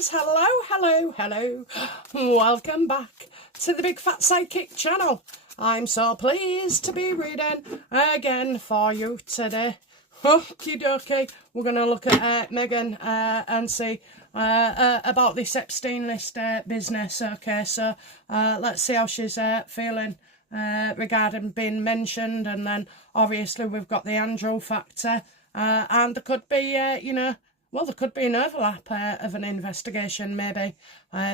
guys, hello. Welcome back to the Big Fat Sidekick channel. I'm so pleased to be reading again for you today. Okie dokie, we're going to look at Meghan and see about this Epstein list business. Okay, so let's see how she's feeling regarding being mentioned, and then obviously we've got the Andrew factor, and there could be, well, there could be an overlap of an investigation, maybe.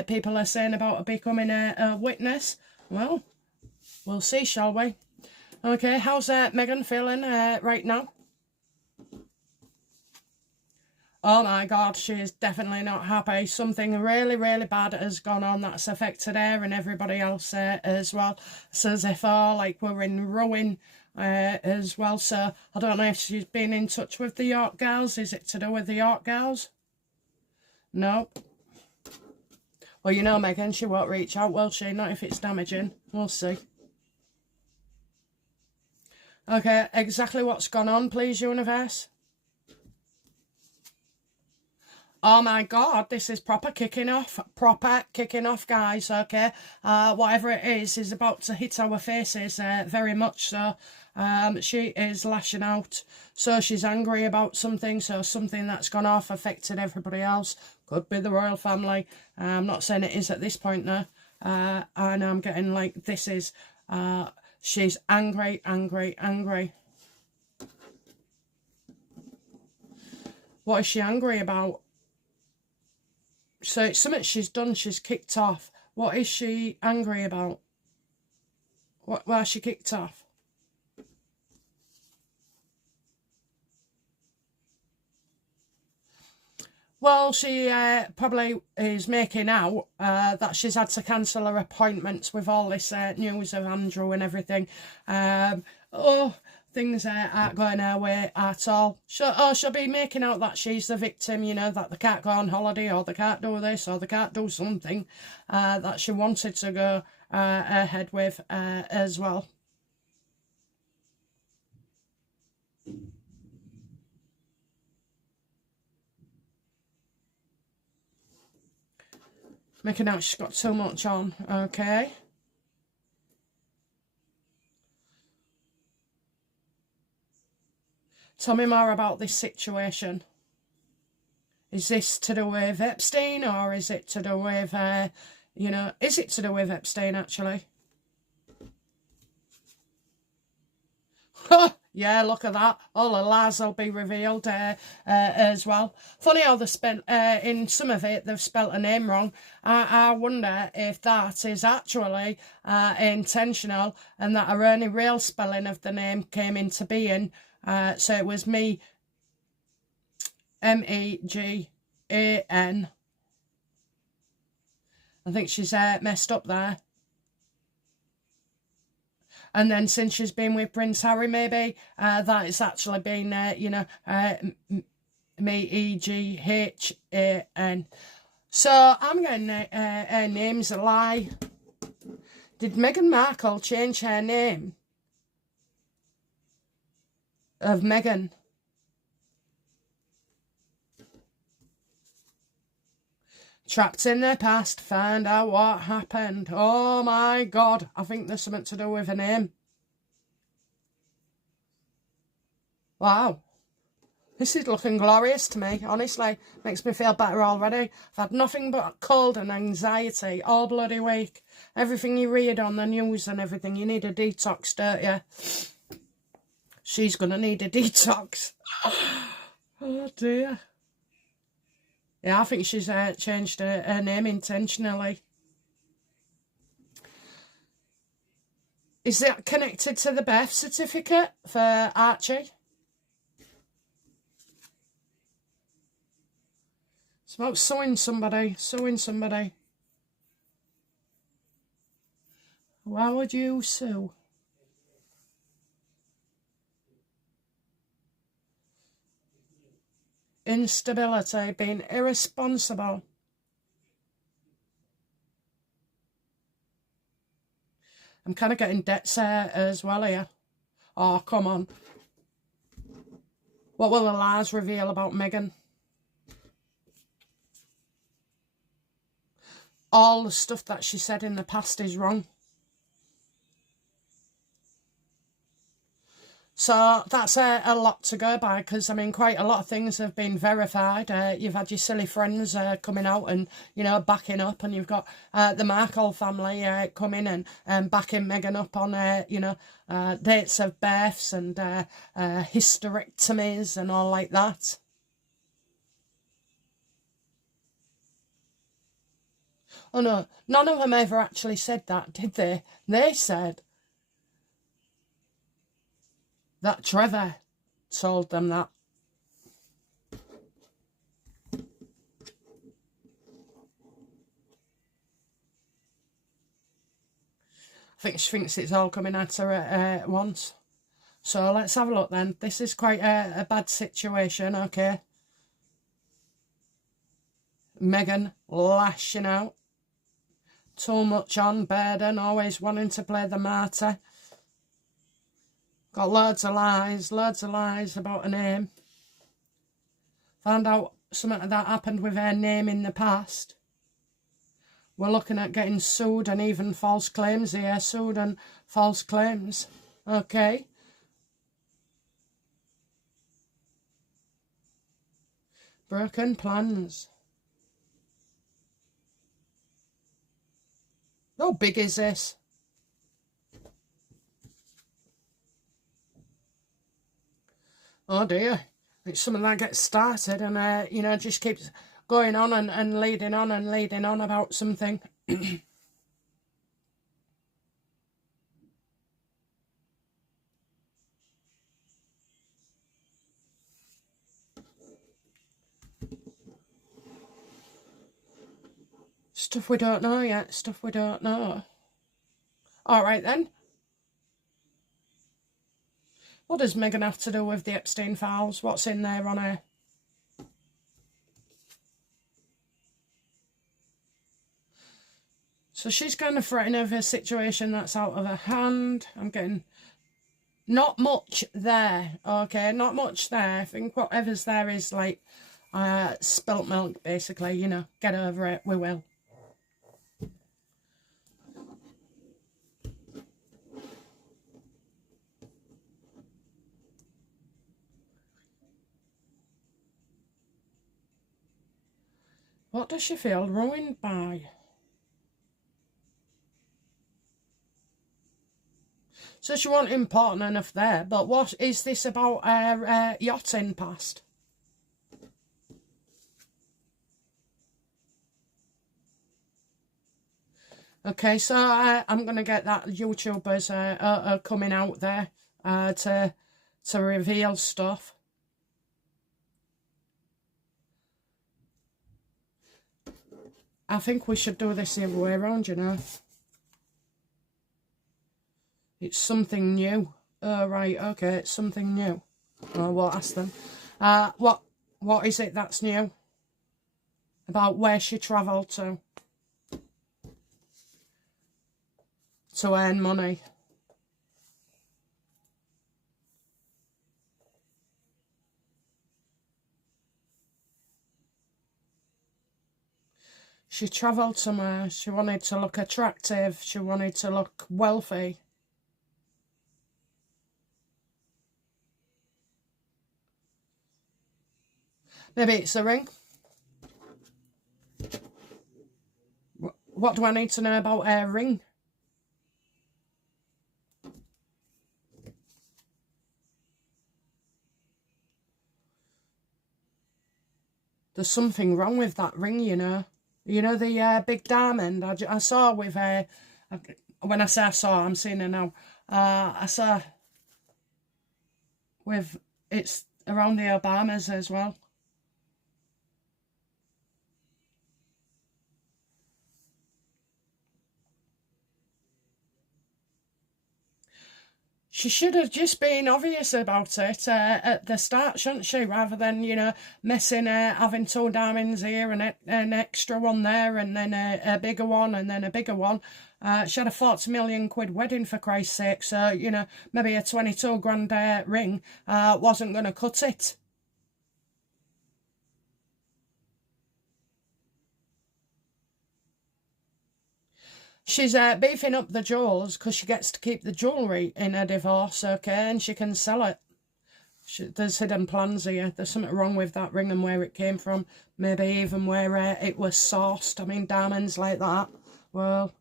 People are saying about her becoming a witness. Well, we'll see, shall we? Okay, how's Meghan feeling right now? Oh my God, she is definitely not happy. Something really, really bad has gone on that's affected her and everybody else as well. It's as if, like we're in ruin as well. So I don't know if she's been in touch with the York girls. Is it to do with the York girls? No. Well, you know, Meghan, she won't reach out, will she? Not if it's damaging. We'll see. Okay, exactly what's gone on, please, universe. Oh my God, this is proper kicking off, guys, okay? Whatever it is about to hit our faces, very much so. She is lashing out, so she's angry about something, so something that's gone off affected everybody else. Could be the royal family. I'm not saying it is at this point now, and I'm getting like, this is, she's angry. What is she angry about? So it's something she's done, she's kicked off. What is she angry about? Why she kicked off? Well, she probably is making out that she's had to cancel her appointments with all this news of Andrew and everything. Things aren't going her way at all. She'll be making out that she's the victim, you know, that they can't go on holiday, or they can't do this, or they can't do something that she wanted to go ahead with as well. Making out she's got too much on, okay. Tell me more about this situation. Is this to do with Epstein, or is it to do with, is it to do with Epstein, actually? Yeah, look at that. All the lies will be revealed as well. Funny how they spent, in some of it, they've spelt a name wrong. I wonder if that is actually intentional, and that her only real spelling of the name came into being. So it was Meghan. I think she's messed up there. And then since she's been with Prince Harry, maybe that it's actually been, Meghan. So I'm getting her name's a lie. Did Meghan Markle change her name of Meghan? Trapped in their past, find out what happened. Oh my God, I think there's something to do with her name. Wow. This is looking glorious to me, honestly. Makes me feel better already. I've had nothing but cold and anxiety all bloody week. Everything you read on the news and everything, you need a detox, don't you? She's going to need a detox. Oh dear. Yeah, I think she's changed her name intentionally. Is that connected to the birth certificate for Archie? It's about suing somebody. Why would you sue? Instability, being irresponsible. I'm kind of getting debts as well here. Oh, come on. What will the lies reveal about Meghan? all the stuff that she said in the past is wrong. So that's a lot to go by, because, I mean, quite a lot of things have been verified. You've had your silly friends coming out and, you know, backing up, and you've got the Markle family coming and backing Meghan up on, you know, dates of births and hysterectomies and all like that. Oh no, none of them ever actually said that, did they? They said that Trevor told them that. I think she thinks it's all coming at her at once. So let's have a look then. This is quite a bad situation, okay? Meghan lashing out. Too much on burden, always wanting to play the martyr. Got loads of lies about her name. Found out something that happened with her name in the past. We're looking at getting sued and even false claims here. Sued and false claims. Okay. Broken plans. How big is this? Oh dear. It's something that gets started and, you know, just keeps going on and leading on and leading on about something. Stuff we don't know yet. Stuff we don't know. All right then. What does Meghan have to do with the Epstein files? What's in there on her? So she's kind of threatening of a situation that's out of her hand. I'm getting not much there. Okay, not much there. I think whatever's there is like spilt milk, basically. You know, get over it. We will. What does she feel ruined by? So she wasn't important enough there, but what is this about her yachting past? Okay, so I'm going to get that YouTubers coming out there to reveal stuff. I think we should do this the other way around, you know. It's something new. Oh, right, okay, it's something new. Oh, we'll ask them. What is it that's new? About where she travelled to earn money. She travelled somewhere. She wanted to look attractive. She wanted to look wealthy. Maybe it's a ring. What do I need to know about her ring? There's something wrong with that ring, you know. You know, the big diamond I saw with her. When I say I saw, I'm seeing her now. I saw with, it's around the Obamas as well. She should have just been obvious about it at the start, shouldn't she? Rather than, you know, messing, having two diamonds here and an extra one there and then a bigger one and then a bigger one. She had a 40 million quid wedding, for Christ's sake. So, you know, maybe a 22 grand ring wasn't going to cut it. She's beefing up the jewels because she gets to keep the jewellery in her divorce, okay, and she can sell it. There's hidden plans here. There's something wrong with that ring and where it came from. Maybe even where it was sourced. I mean, diamonds like that. Well,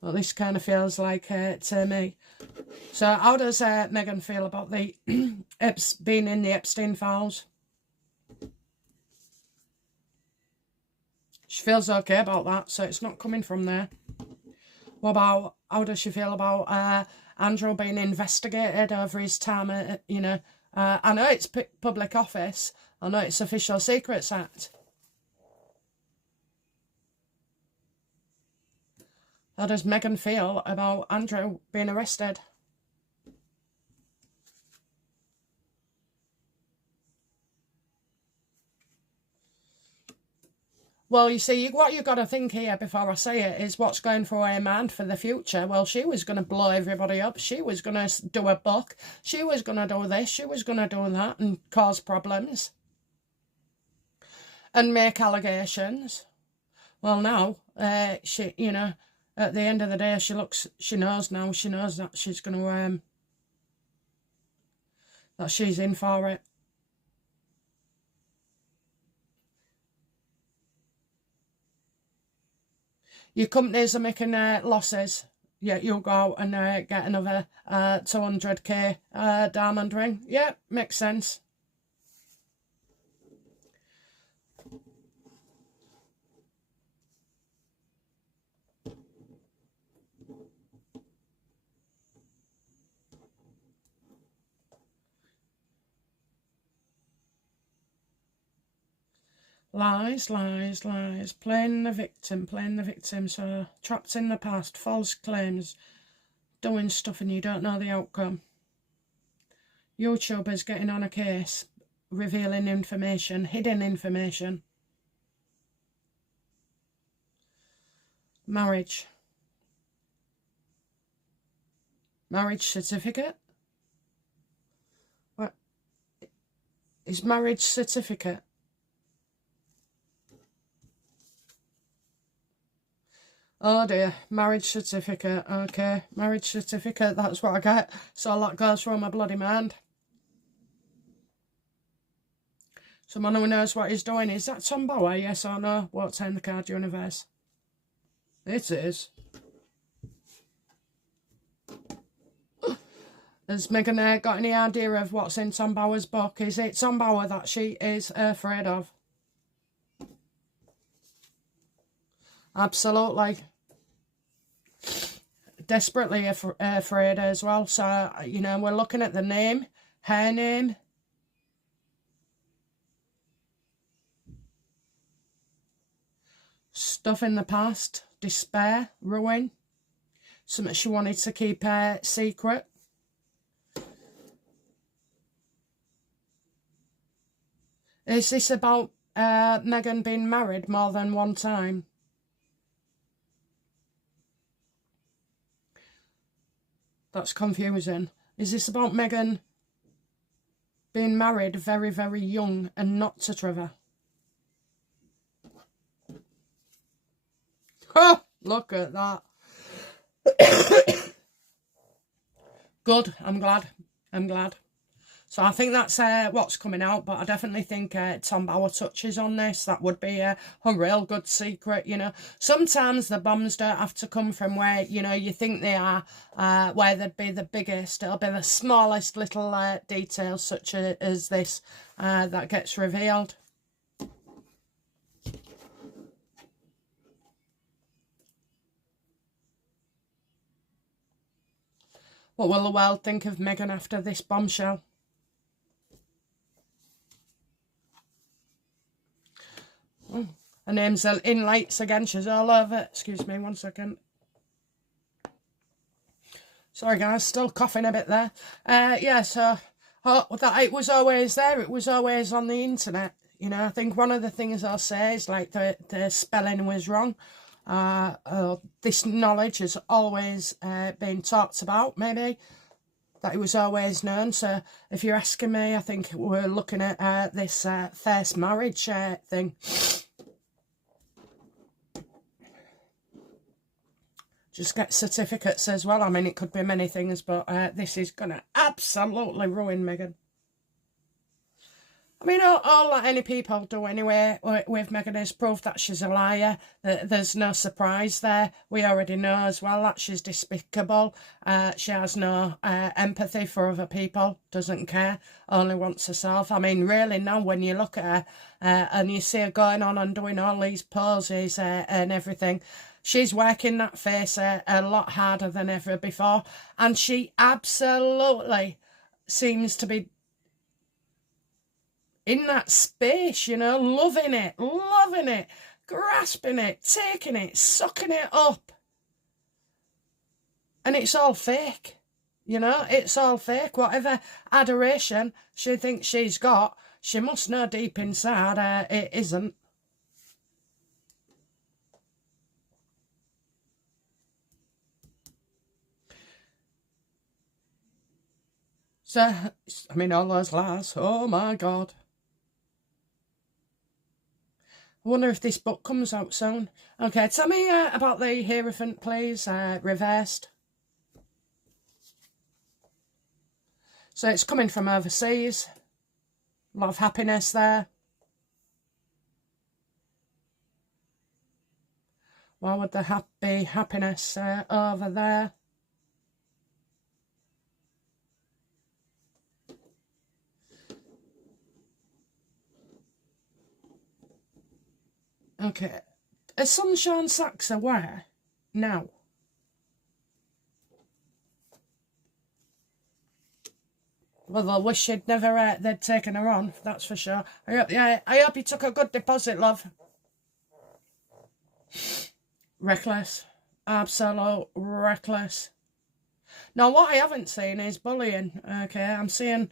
this kind of feels like to me. So how does Meghan feel about the being in the Epstein files? She feels okay about that, so it's not coming from there. What about, how does she feel about Andrew being investigated over his time at, you know, I know it's public office, I know it's Official Secrets Act. How does Meghan feel about Andrew being arrested? Well, you see, what you've got to think here before I say it is what's going through her mind for the future. Well, she was going to blow everybody up. She was going to do a book. She was going to do this. She was going to do that and cause problems. And make allegations. Well, now, she, you know, at the end of the day, she knows now, she knows that she's going to, that she's in for it. Your companies are making losses, yet you'll go out and get another 200k diamond ring. Yeah, makes sense. Lies, lies, lies. Playing the victim. So, trapped in the past, false claims, doing stuff and you don't know the outcome. YouTubers getting on a case, revealing information, hidden information. Marriage. Marriage certificate? What? Is marriage certificate? Oh dear, marriage certificate. Okay, marriage certificate, that's what I get. So that goes through my bloody mind. Someone who knows what he's doing. Is that Tom Bower? Yes or no? What's in the card universe? It is. Has Meghan got any idea of what's in Tom Bower's book? Is it Tom Bower that she is afraid of? Absolutely. Desperately afraid as well. So, you know, we're looking at the name, her name. Stuff in the past, despair, ruin. Something she wanted to keep secret. Is this about Meghan being married more than one time? That's confusing. Is this about Meghan being married very, very young and not to Trevor? Oh, look at that. Good. I'm glad. So I think that's what's coming out, but I definitely think Tom Bower touches on this. That would be a real good secret, you know. Sometimes the bombs don't have to come from where, you know, you think they are, where they'd be the biggest. It'll be the smallest little details such as this that gets revealed. What will the world think of Meghan after this bombshell? Oh, her name's in lights again. She's all over. Excuse me, 1 second. Sorry, guys, still coughing a bit there. Yeah, so that it was always there. It was always on the internet. You know, I think one of the things I'll say is like the spelling was wrong. This knowledge has always been talked about, maybe, that it was always known. So if you're asking me, I think we're looking at this first marriage thing. just get certificates as well. I mean, it could be many things, but this is going to absolutely ruin Meghan. I mean, all that any people do anyway with Meghan is prove that she's a liar. There's no surprise there. We already know as well that she's despicable. She has no empathy for other people, doesn't care, only wants herself. I mean, really now when you look at her and you see her going on and doing all these poses and everything, she's working that face a lot harder than ever before. And she absolutely seems to be in that space, you know, loving it, grasping it, taking it, sucking it up. And it's all fake, you know, it's all fake. Whatever adoration she thinks she's got, she must know deep inside it isn't. So, I mean, all those lies, oh my God. I wonder if this book comes out soon. Okay, tell me about the Hierophant, please. Reversed. So it's coming from overseas. A lot of happiness there. Why would there be happiness over there? Okay. Is Sunshine Sacks aware now? Well, I wish she'd never they'd taken her on, that's for sure. I hope you took a good deposit, love. Reckless. Absolute reckless. Now, what I haven't seen is bullying, okay? I'm seeing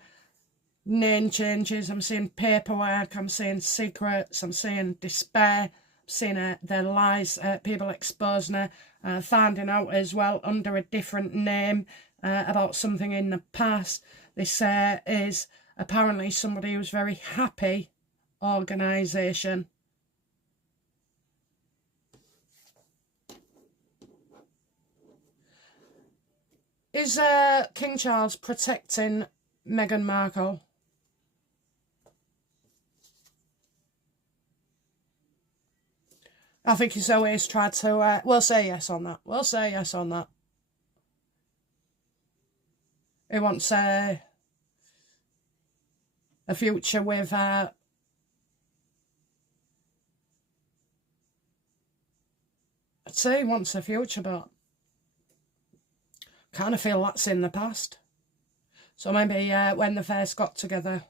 name changes, I'm seeing paperwork, I'm seeing secrets, I'm seeing despair, I'm seeing their lies, people exposing her, finding out as well under a different name about something in the past. This is apparently somebody who's very happy organisation. Is King Charles protecting Meghan Markle? I think he's always tried to, we'll say yes on that. We'll say yes on that. He wants a future with, I'd say he wants a future, but kind of feel that's in the past. So maybe when they first got together.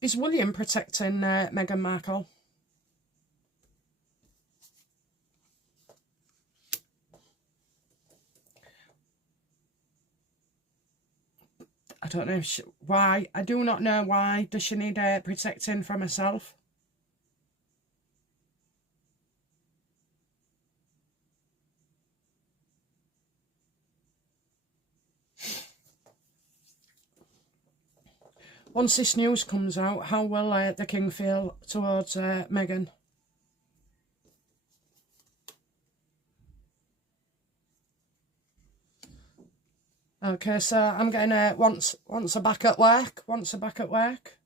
Is William protecting Meghan Markle? I don't know why. I do not know why. Does she need protecting from herself? Once this news comes out, how will the king feel towards Meghan? Okay, so I'm getting once are back at work. Once are back at work.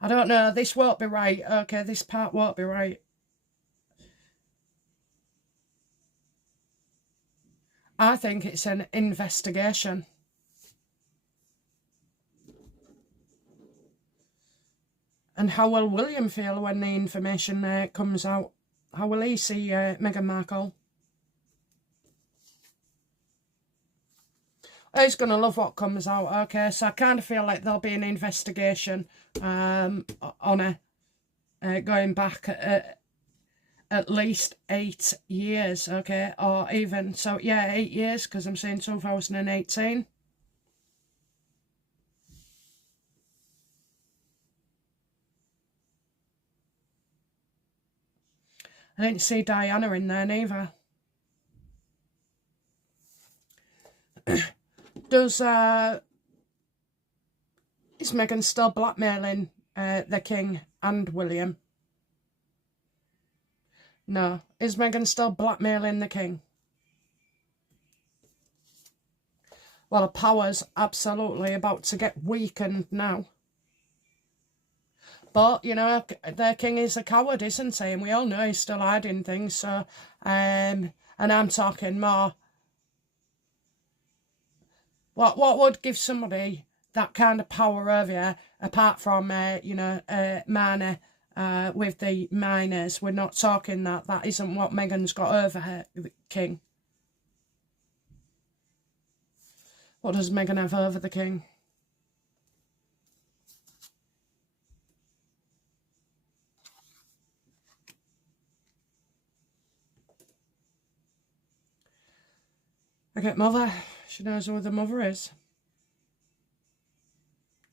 I don't know. This won't be right. Okay, this part won't be right. I think it's an investigation. And how will William feel when the information comes out? How will he see Meghan Markle? He's going to love what comes out, okay? So I kind of feel like there'll be an investigation on her going back at least 8 years, okay? Or even, so yeah, 8 years, because I'm saying 2018. I didn't see Diana in there neither. Is Meghan still blackmailing the King and William? No. Is Meghan still blackmailing the King? Well, her power's absolutely about to get weakened now. But, you know, their King is a coward, isn't he? And we all know he's still hiding things. So, and I'm talking more. What would give somebody that kind of power over you, apart from, you know, Marnie with the minors? We're not talking that. That isn't what Meghan's got over her King. What does Meghan have over the King? I get mother. She knows who the mother is.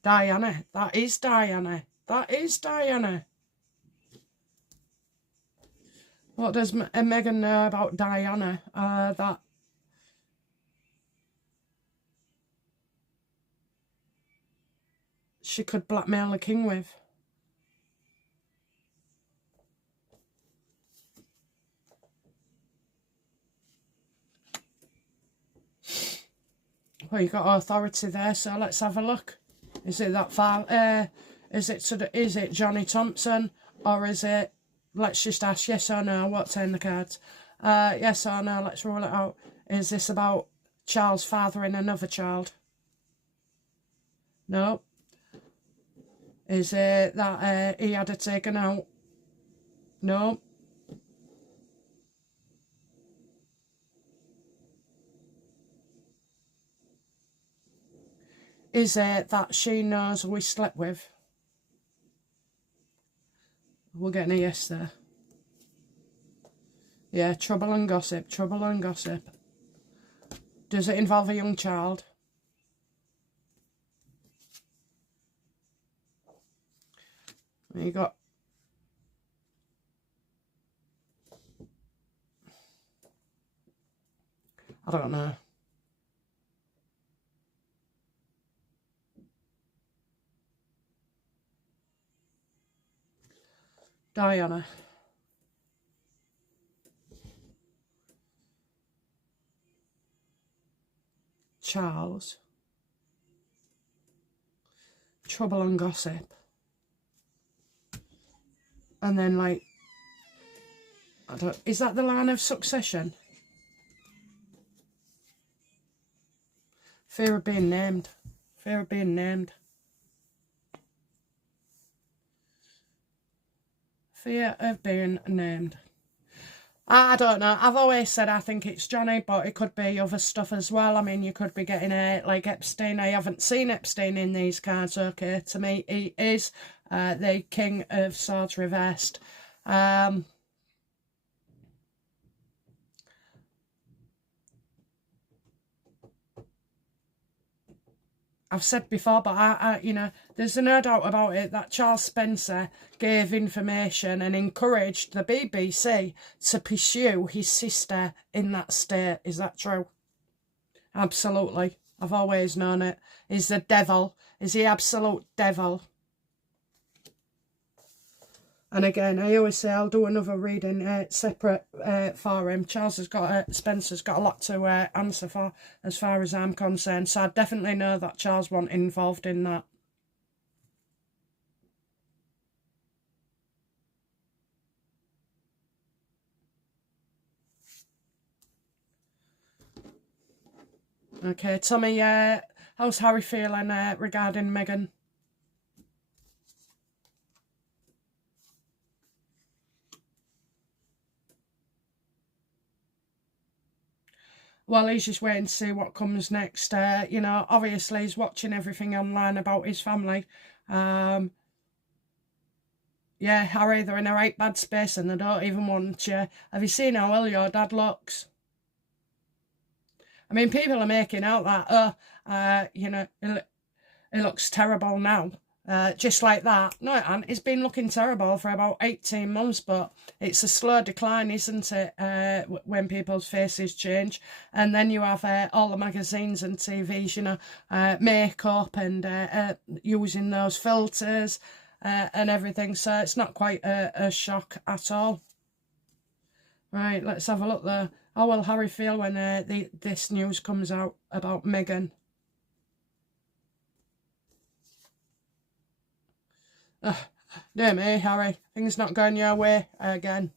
Diana. That is Diana. That is Diana. What does Meghan know about Diana? That she could blackmail the King with. Well, you got authority there, so let's have a look. Is it that far? Is it Johnny Thompson, or is it? Let's just ask yes or no. What's in the cards? Yes or no. Let's roll it out. Is this about Charles fathering another child? No. Is it that he had her taken out? No. Is it that she knows who he slept with? We're getting a yes there. Yeah, trouble and gossip, trouble and gossip. Does it involve a young child? You got... I don't know. Diana. Charles. Trouble and gossip. And then, like, I don't... Is that the line of succession? Fear of being named. Fear of being named. Fear of being named. I don't know. I've always said I think it's Johnny, but it could be other stuff as well. I mean, you could be getting like Epstein. I haven't seen Epstein in these cards, okay? To me, he is the King of Swords reversed. I've said before, but I, you know, there's no doubt about it that Charles Spencer gave information and encouraged the BBC to pursue his sister in that state. Is that true? Absolutely. I've always known it. He's the devil. Is the absolute devil. And again, I always say I'll do another reading separate for him. Spencer's got a lot to answer for as far as I'm concerned. So I definitely know that Charles wasn't involved in that. Okay, Tommy, how's Harry feeling regarding Meghan? Well, he's just waiting to see what comes next. You know, obviously he's watching everything online about his family. Yeah, Harry, they're in a right bad space and they don't even want you. Have you seen how well your dad looks? I mean, people are making out that, you know, he looks terrible now. Just like that. No, and it's been looking terrible for about 18 months, but it's a slow decline, isn't it, when people's faces change. And then you have all the magazines and TVs, you know, makeup and using those filters. and everything, so it's not quite a shock at all. Right, let's have a look there. How will Harry feel when this news comes out about Meghan? Dear me, Harry, things not going your way again.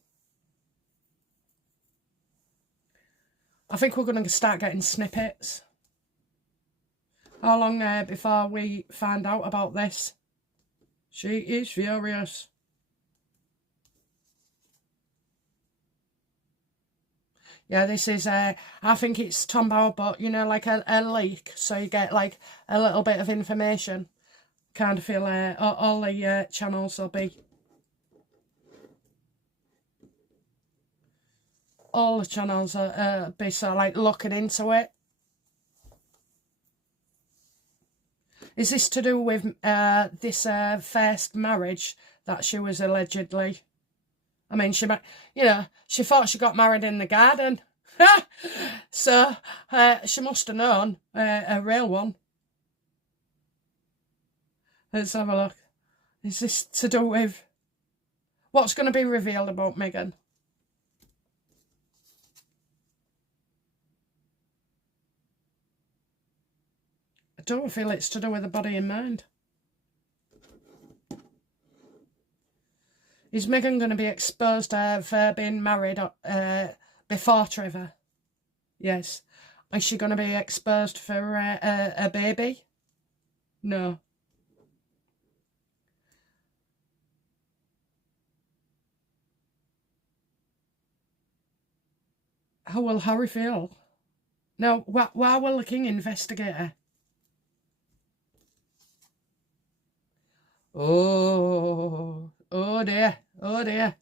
I think we're going to start getting snippets. How long before we find out about this? She is furious. Yeah, this is, I think it's Tom Bauer, but, you know, like a leak. So you get, like, a little bit of information. Kind of feel all the channels will be. All the channels will be sort of, like, looking into it. Is this to do with this first marriage that she was allegedly... I mean, she thought she got married in the garden. So, she must have known a real one. Let's have a look. Is this to do with what's going to be revealed about Meghan? I don't feel it's to do with the body and mind. Is Meghan going to be exposed for being married before Trevor? Yes. Is she going to be exposed for a baby? No. How will Harry feel? Now, why will the king investigate her? Oh dear, oh dear.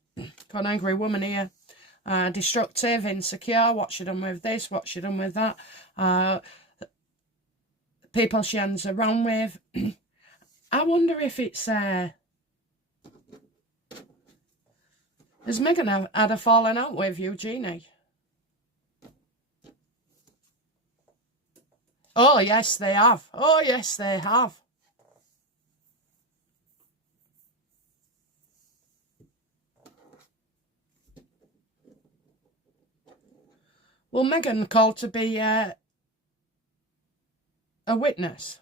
Got an angry woman here. Destructive, insecure, what she done with this, what she done with that. People she hangs around with. I wonder if it's... has Meghan had a falling out with Eugenie? Oh, yes, they have. Oh, yes, they have. Will Meghan call to be a witness?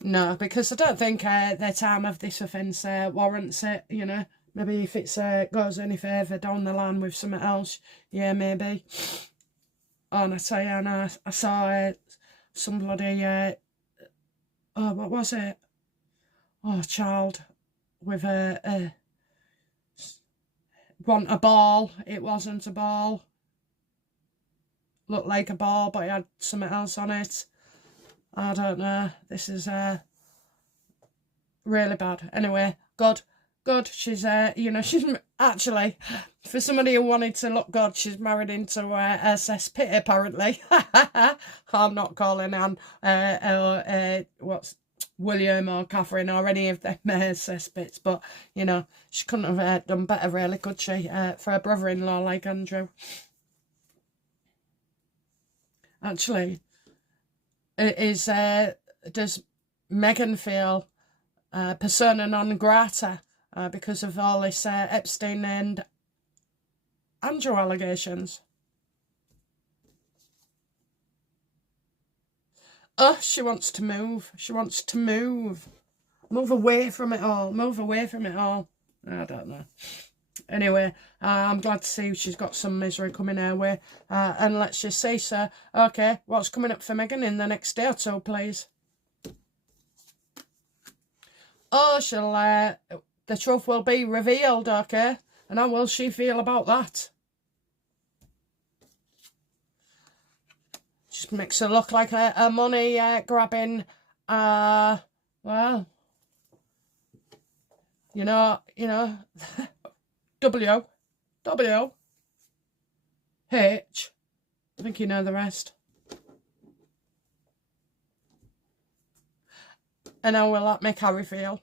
No, because I don't think the time of this offence warrants it, you know. Maybe if it goes any further down the line with something else, yeah, maybe. Oh, and I tell you, and I saw somebody, oh, what was it? Oh, a child with want a ball. It wasn't a ball. Looked like a ball, but it had something else on it. I don't know. This is really bad. Anyway, good. She's you know, she's actually, for somebody who wanted to look good, she's married into a cesspit apparently. I'm not calling Anne what's William or Catherine or any of them cesspits, but you know, she couldn't have done better, really, could she? For a brother-in-law like Andrew. Actually, does Meghan feel persona non grata because of all this Epstein and Andrew allegations? Oh, she wants to move. She wants to move. Move away from it all. Move away from it all. I don't know. Anyway, I'm glad to see she's got some misery coming her way. And let's just say, sir, okay, what's coming up for Meghan in the next day or so, please? Oh, the truth will be revealed, okay? And how will she feel about that? Just makes her look like a money grabbing, well, you know, W, H, I think you know the rest. And how will that make Harry feel?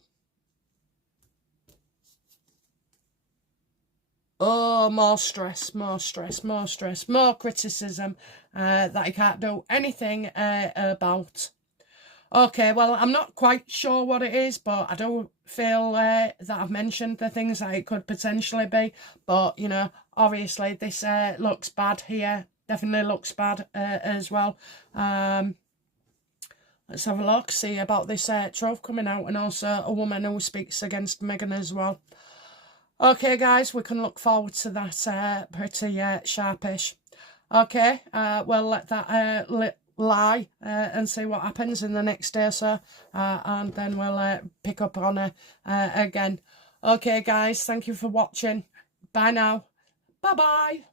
Oh, more stress, more criticism that he can't do anything about. Okay, well, I'm not quite sure what it is, but I do feel that I've mentioned the things that it could potentially be. But, you know, obviously this looks bad here. Definitely looks bad as well. Let's have a look, see about this trove coming out, and also a woman who speaks against Meghan as well. Okay, guys, we can look forward to that pretty sharpish. Okay, we'll let that lie and see what happens in the next day or so, and then we'll pick up on her again. Okay, guys, thank you for watching. Bye now. Bye-bye.